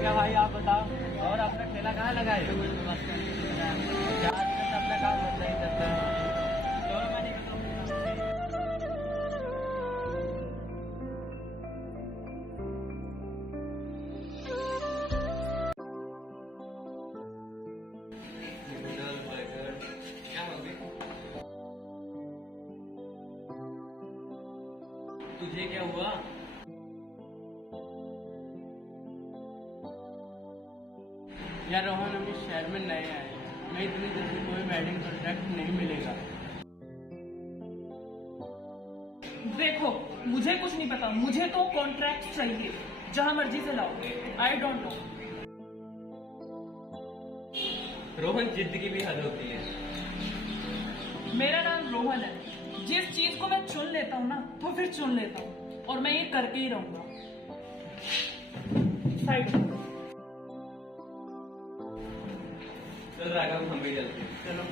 क्या भाई आप बताओ, और अपना ठेला कहाँ लगाए? क्या आजकल से अपना काम बंद नहीं करता है। चलो मैं निकलता हूँ। क्या हो गया? तुझे क्या हुआ? यार रोहन, हम इस शहर में नए आए हैं, हमें इतनी जल्दी कोई वेडिंग कॉन्ट्रैक्ट नहीं मिलेगा। देखो, मुझे कुछ नहीं पता, मुझे तो कॉन्ट्रैक्ट चाहिए, जहां मर्जी से लाओ। I don't know. रोहन, जिद की भी हद होती है। मेरा नाम रोहन है। जिस चीज को मैं चुन लेता हूँ ना, तो फिर चुन लेता हूँ, और मैं ये करके ही रहूंगा। साइड। चल राघव, हम भी चलते हैं। चलो।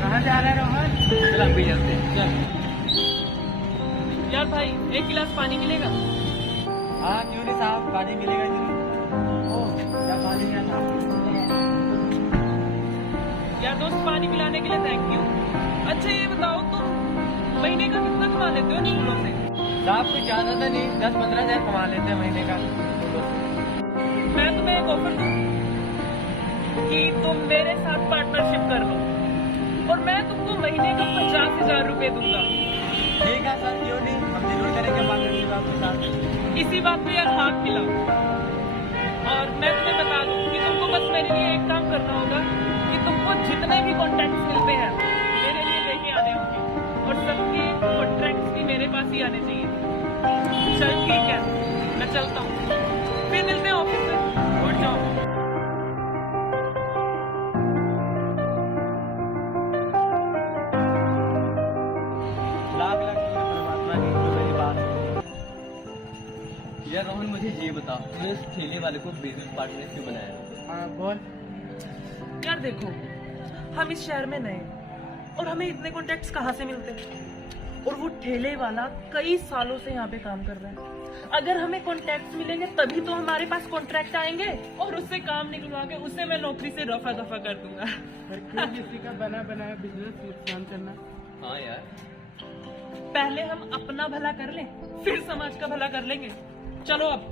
कहाँ जा रहा है रोहन? चल हम भी चलते हैं। चल। यार भाई, एक गिलास पानी मिलेगा? हाँ क्यों नहीं साहब, पानी मिलेगा जरूर। ओह क्या पानी है साहब। यार दोस्त, पानी पिलाने के लिए थैंक यू। अच्छा ये बताओ, तुम महीने का कितना कमा लेते हो इन फूलों से? साहब कुछ ज्यादा तो नहीं, 10-15 हज़ार कमा लेते हैं महीने का। मैं तुम्हें एक ऑफर दूं कि तुम मेरे साथ पार्टनरशिप कर लो, और मैं तुमको महीने का 50,000 रुपए दूंगा। ठीक है सर, क्यों नहीं, हम जरूर करेंगे पार्टनरशिप आपके साथ। इसी बात पे यार हाथ मिलाओ। और मैं तुम्हें बता दूं कि तुमको बस मेरे लिए एक काम करना होगा कि तुमको जितने भी कॉन्ट्रैक्ट्स मिलते हैं मेरे लिए लेके आने होंगे, और सबके कॉन्ट्रैक्ट्स भी मेरे पास ही आने चाहिए। चल ठीक है, मैं चलता हूँ, फिर मिलते हैं ऑफिस में। उठ जाओ। लाख लाख शुक्र परमात्मा की जो मेरी बात सुनी। यार रोहन, मुझे ये बता, तूने उस ठेले वाले को बिजनेस पार्टनर क्यों बनाया? हाँ बोल। यार देखो, हम इस शहर में नए हैं, और हमें इतने कॉन्ट्रैक्ट्स कहाँ से मिलते हैं? और वो ठेले वाला कई सालों से यहाँ पे काम कर रहा है। अगर हमें कॉन्ट्रैक्ट्स मिलेंगे तभी तो हमारे पास कॉन्ट्रैक्ट आएंगे, और उससे काम निकलवा के उसे मैं नौकरी से रफा दफा कर दूंगा। पर क्यों किसी का बना बनाया बिजनेस नुकसान करना? हाँ यार। पहले हम अपना भला कर लें, फिर समाज का भला कर लेंगे। चलो अब।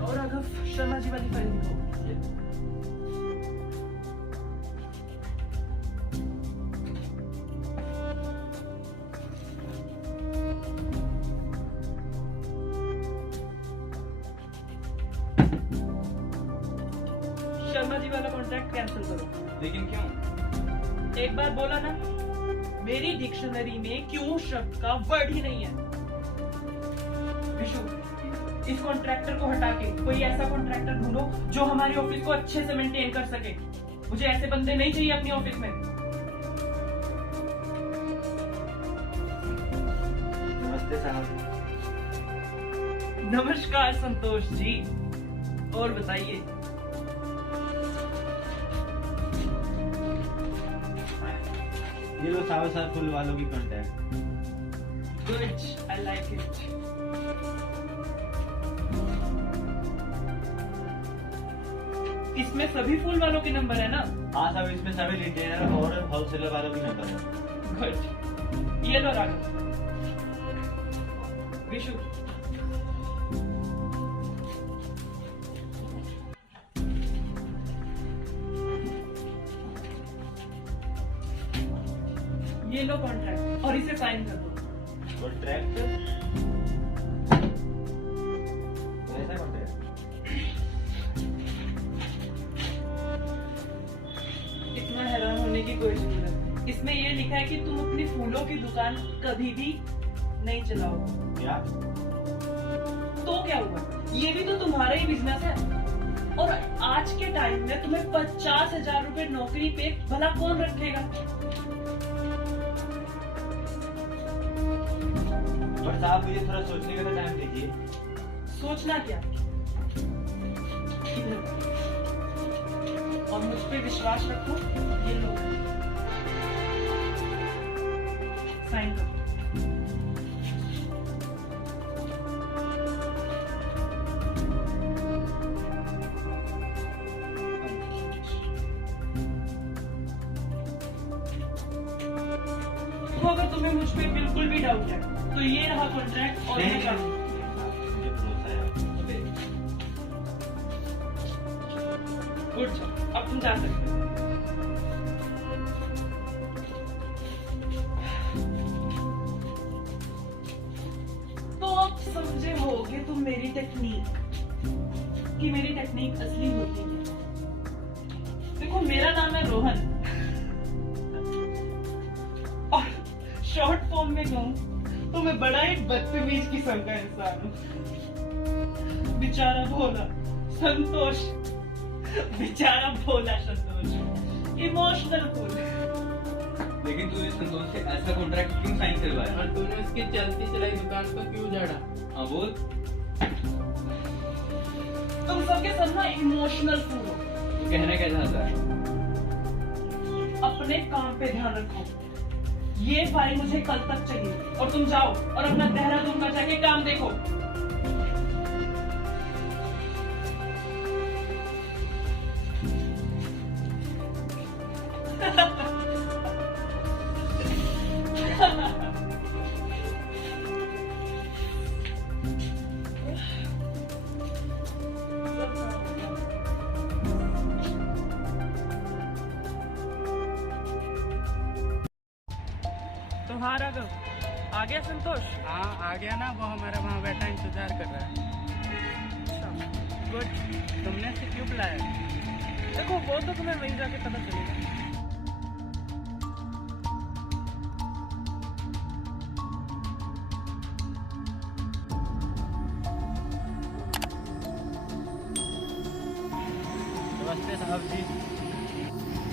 और राघव, शर्मा जी वाली फाइल लिखो। शर्मा जी वाला कॉन्ट्रैक्ट कैंसिल करो। लेकिन क्यों? एक बार बोला ना, मेरी डिक्शनरी में क्यों शब्द का वर्ड ही नहीं है। विशु, इस कॉन्ट्रैक्टर को हटा के कोई ऐसा कॉन्ट्रैक्टर ढूंढो जो हमारे ऑफिस को अच्छे से मेंटेन कर सके। मुझे ऐसे बंदे नहीं चाहिए अपनी ऑफिस में। नमस्ते साहब। नमस्कार संतोष जी, और बताइए। ये लो साहब सर फुल वालों की contact. Good, I like it. इसमें सभी फूल वालों के नंबर है ना? हाँ साहब, इसमें सभी रिटेलर और होलसेलर वालों की नंबर है। गुड। ये लो राघव। विशु, ये लो कॉन्ट्रैक्ट और इसे साइन कर दो। कॉन्ट्रैक्ट ऐसा कॉन्ट्रैक्ट इतना हैरान होने की कोई जरूरत नहीं। इसमें ये लिखा है कि तुम अपनी फूलों की दुकान कभी भी नहीं चलाओगे। क्या? तो क्या हुआ, ये भी तो तुम्हारा ही बिजनेस है। और आज के टाइम में तुम्हें 50,000 रुपए नौकरी पे भला कौन रखेगा? पर साहब मुझे थोड़ा सोचने का तो टाइम दीजिए। सोचना क्या, और मुझ पे विश्वास रखो। ये लो साइन करो। तो अगर तुम्हें मुझ पे बिल्कुल भी डाउट है तो ये रहा कॉन्ट्रैक्ट और ये काम। मुझे भरोसा है आप पे। गुड, अब तुम जा सकते हो। तो अब समझे होगे तुम मेरी टेक्निक, कि मेरी टेक्निक असली होती है। देखो मेरा नाम है रोहन, और शॉर्ट फॉर्म में कहूं तो मैं बड़ा ही बदतमीज किस्म का इंसान हूँ। बेचारा भोला संतोष, बेचारा भोला संतोष, इमोशनल फूल। लेकिन तूने संतोष से ऐसा कॉन्ट्रैक्ट क्यों साइन करवाया? और तूने उसकी चलती चलाई दुकान को क्यों उजाड़ा? हाँ बोल। तुम सबके सब ना इमोशनल फूल हो। तू कहना क्या चाहता है? अपने काम पे ध्यान रखो। ये फाइल मुझे कल तक चाहिए, और तुम जाओ और अपना देहरादून में जाके काम देखो। तुम्हारा आ गया संतोष? हाँ आ गया ना, वो हमारा वहाँ बैठा इंतजार कर रहा है। गुड। तुमने इसे क्यों बुलाया? देखो वो तो तुम्हें वहीं जाके पता चलेगा। नमस्ते साहब जी।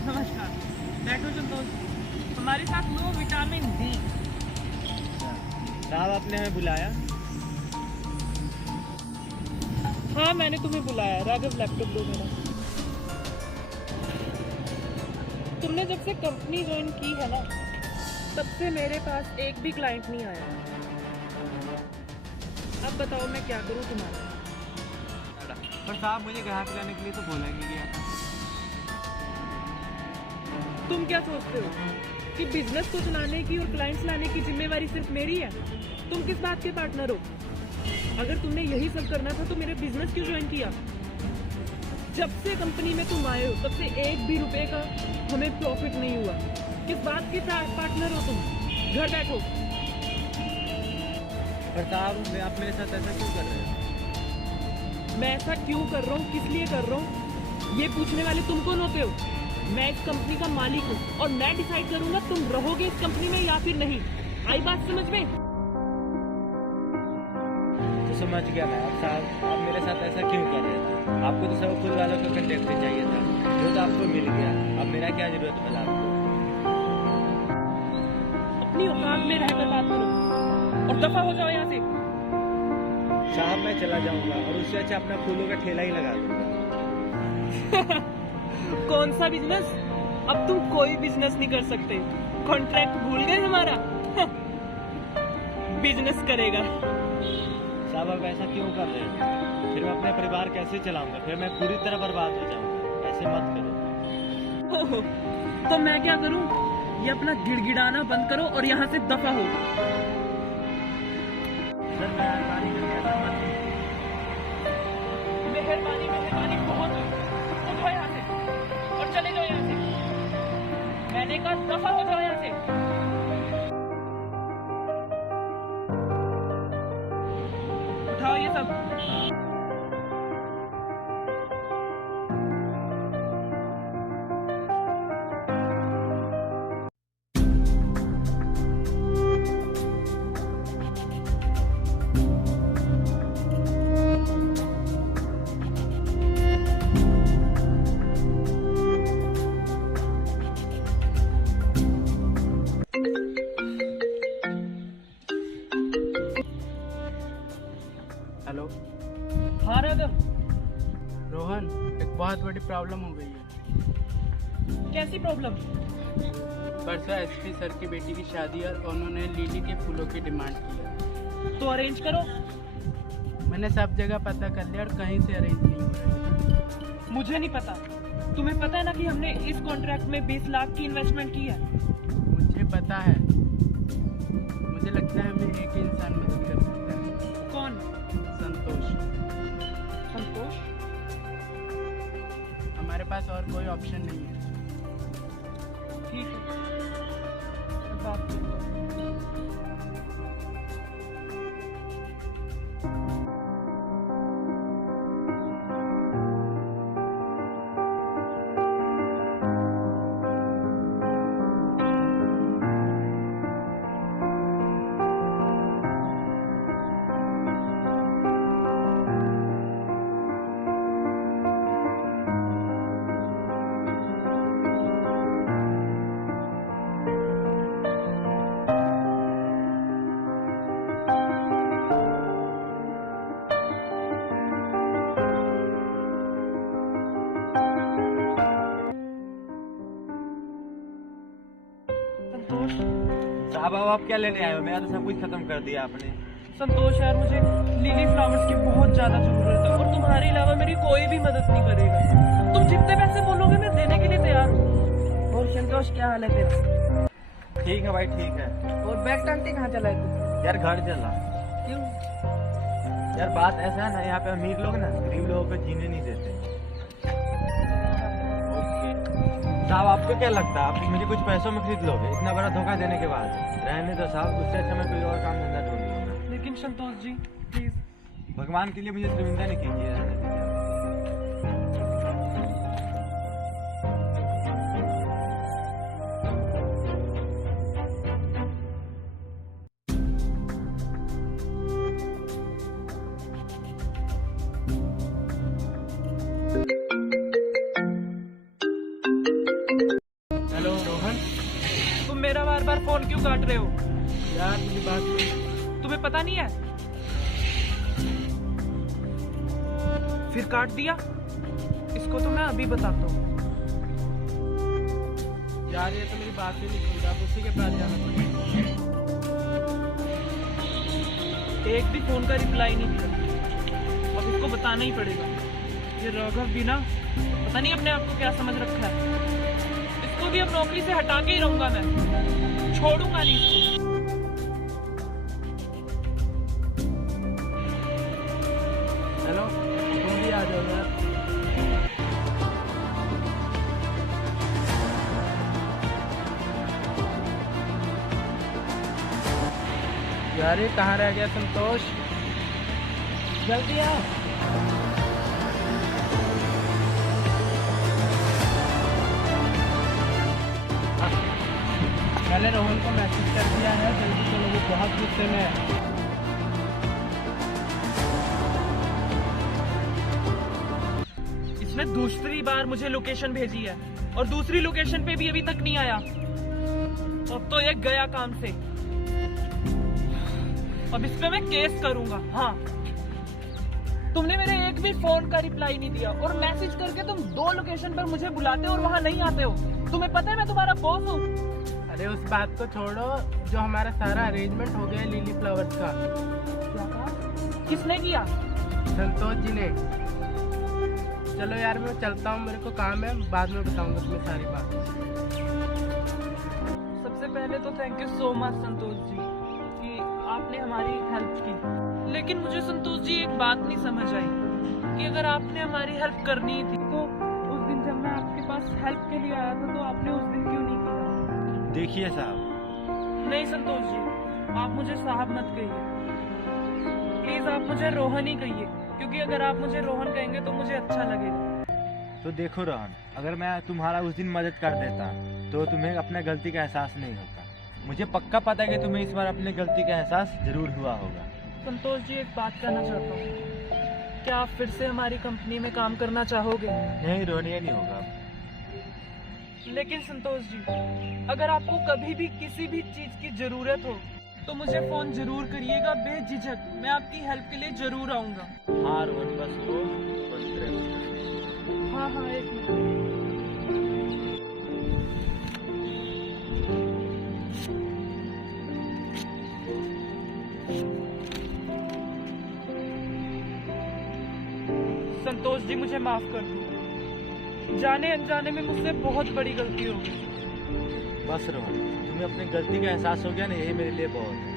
नमस्कार, बैठो संतोष। हमारे साथ लो विटामिन डी। साहब आपने हमें बुलाया? हाँ मैंने तुम्हें बुलाया। राघव लैपटॉप दो मेरा। तुमने जब से कंपनी ज्वाइन की है ना, तब से मेरे पास एक भी क्लाइंट नहीं आया। अब बताओ मैं क्या करूँ तुम्हारा? पर साहब मुझे ग्राहक लाने के लिए तो बोला नहीं गया था। तुम क्या सोचते हो कि बिजनेस को चलाने की और क्लाइंट्स लाने की जिम्मेवारी सिर्फ मेरी है? तुम किस बात के पार्टनर हो? अगर तुमने यही सब करना था तो मेरे बिजनेस क्यों ज्वाइन किया? जब से कंपनी में तुम आए हो तब से एक भी रुपए का हमें प्रॉफिट नहीं हुआ। किस बात के पार्टनर हो तुम? घर बैठो। पर साहब आप मेरे साथ ऐसा क्यों कर रहे हैं? मैं ऐसा क्यों कर रहा हूँ, किस लिए कर रहा हूँ, ये पूछने वाले तुम कौन होते हो? मैं इस कंपनी का मालिक हूँ और मैं डिसाइड करूंगा तुम रहोगे इस कंपनी में या फिर नहीं। आई बात समझ में? तो समझ गया मैं। अब साहब आप मेरे साथ ऐसा क्यों कर रहे थे? आपको तो सब खुद वालों का कंटेक्ट चाहिए था, जो तो आपको मिल गया। अब मेरा क्या जरूरत भला आपको? अपनी औकात में रहकर बात करो और दफा हो जाओ यहाँ से। साहब मैं चला जाऊंगा और उससे अच्छा अपना फूलों का ठेला ही लगा दूंगा। कौन सा बिजनेस? अब तुम कोई बिजनेस नहीं कर सकते। कॉन्ट्रैक्ट भूल गए हमारा? बिजनेस करेगा। साहब आप ऐसा क्यों कर रहे हैं? फिर मैं अपना परिवार कैसे चलाऊंगा? फिर मैं पूरी तरह बर्बाद हो जाऊंगा। ऐसे मत करो। तो मैं क्या करूं? ये अपना गिड़गिड़ाना बंद करो और यहाँ से दफा हो। सर मेहरबानी करके ऐसा मत कीजिए। मेहरबानी मेहरबानी बहुत है। उठो यहाँ से और चले जाओ यहाँ से। मैंने कहा दफा हो जाओ यहाँ से। हेलो हाँ राघव, रोहन, एक बहुत बड़ी प्रॉब्लम हो गई है। कैसी प्रॉब्लम? परसों एसपी सर की बेटी की शादी है और उन्होंने लिली के फूलों की डिमांड की है। तो अरेंज करो। मैंने सब जगह पता कर लिया और कहीं से अरेंज नहीं हो रहा। मुझे नहीं पता। तुम्हें पता है ना कि हमने इस कॉन्ट्रैक्ट में 20 लाख की इन्वेस्टमेंट की है। मुझे पता है। मुझे लगता है हमें एक ही इंसान मदद कर सकता है। कौन? संतोष। संतोष? हमारे पास और कोई ऑप्शन नहीं है। ठीक है, मैं बात करता हूँ। संतोष, साहब अब आप क्या लेने आए हो? मेरा तो सब कुछ खत्म कर दिया आपने। संतोष यार, मुझे लिली फ्लावर्स की बहुत ज्यादा जरूरत है और तुम्हारे अलावा मेरी कोई भी मदद नहीं करेगा। तुम जितने पैसे बोलोगे मैं देने के लिए तैयार हूँ। और संतोष, क्या हाल है तेरा? ठीक है भाई, ठीक है। और बैग टांग के कहाँ चला है तू? यार घर चला। क्यों? यार बात ऐसा है ना, यहाँ पे अमीर लोग ना गरीब लोगों को जीने नहीं देते। साहब आपको क्या लगता है, आप मुझे कुछ पैसों में खरीद लोगे इतना बड़ा धोखा देने के बाद? रहने दो साहब, उससे अच्छा मैं कोई और काम धंधा ढूंढ लूंगा। लेकिन संतोष जी प्लीज। भगवान के लिए मुझे शर्मिंदा नहीं कीजिए, रहने दीजिए। हेलो रोहन। तुम मेरा बार बार फोन क्यों काट रहे हो? यार मेरी बात सुन। तुम्हें पता नहीं है? फिर काट दिया। इसको तो मैं अभी बताता हूँ। यार ये तो मेरी बात ही नहीं सुन रहा, अब उसी के पास जाना पड़ेगा। एक भी फोन का रिप्लाई नहीं दिया। अब इसको बताना ही पड़ेगा। ये राघव भी ना, पता नहीं अपने आप को क्या समझ रखा है। इसको भी अब नौकरी से हटा के ही रहूंगा मैं, छोड़ूंगा नहीं इसको। हेलो, तुम भी आ जाओ यार। यार ये कहाँ रह गया संतोष? जल्दी आओ। मैंने रोहन को मैसेज कर दिया है, जल्दी चलो, वो बहुत गुस्से में है। इसने दूसरी बार मुझे लोकेशन भेजी है और दूसरी लोकेशन पे भी अभी तक नहीं आया। अब तो ये गया काम से। अब इस पे मैं केस करूंगा। हाँ, तुमने मेरे एक भी फोन का रिप्लाई नहीं दिया और मैसेज करके तुम 2 लोकेशन पर मुझे बुलाते हो और वहां नहीं आते हो। तुम्हें पता है मैं तुम्हारा बॉस हूँ। अरे उस बात को छोड़ो, जो हमारा सारा अरेंजमेंट हो गया लिली फ्लावर्स का। क्या कहा? किसने किया? संतोष जी ने। चलो यार मैं चलता हूँ, मेरे को काम है, बाद में बताऊंगा तुम्हें सारी बात। सबसे पहले तो thank you so much Santosh ji कि आपने हमारी हेल्प की। लेकिन मुझे संतोष जी एक बात नहीं समझ आई कि अगर आपने हमारी हेल्प करनी थी तो उस दिन जब मैं आपके पास हेल्प के लिए आया था तो आपने उस दिन क्यों नहीं किया? देखिए साहब, नहीं संतोष जी, आप मुझे साहब मत कहिए, प्लीज आप मुझे रोहन ही कहिए। क्योंकि अगर आप मुझे रोहन कहेंगे तो मुझे अच्छा लगेगा। तो देखो रोहन, अगर मैं तुम्हारा उस दिन मदद कर देता तो तुम्हें अपने गलती का एहसास नहीं होता। मुझे पक्का पता है कि तुम्हें इस बार अपनी गलती का एहसास जरूर हुआ होगा। संतोष जी, एक बात कहना चाहता हूँ, क्या आप फिर से हमारी कंपनी में काम करना चाहोगे? नहीं रोहन, ये नहीं होगा। लेकिन संतोष जी, अगर आपको कभी भी किसी भी चीज की जरूरत हो तो मुझे फोन जरूर करिएगा, बेझिझक। मैं आपकी हेल्प के लिए जरूर आऊंगा। हाँ रोहन, बस वो बस रहे। हाँ हाँ, एक मिनट। संतोष जी, मुझे माफ कर दो, जाने अनजाने में मुझसे बहुत बड़ी गलती हो गई। बस रोहन, तुम्हें अपनी गलती का एहसास हो गया ना, यही मेरे लिए बहुत है।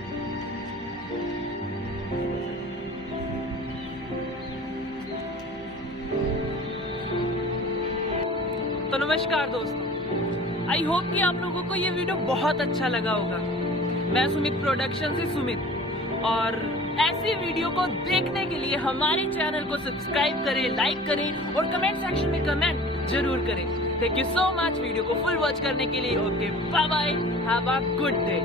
तो नमस्कार दोस्तों, आई होप कि आप लोगों को ये वीडियो बहुत अच्छा लगा होगा। मैं सुमित प्रोडक्शन से सुमित, और ऐसी वीडियो को देखने के लिए हमारे चैनल को सब्सक्राइब करें, लाइक करें और कमेंट सेक्शन में कमेंट जरूर करें। Thank you so much video को फुल वॉच करने के लिए। Okay, bye bye, have a good day.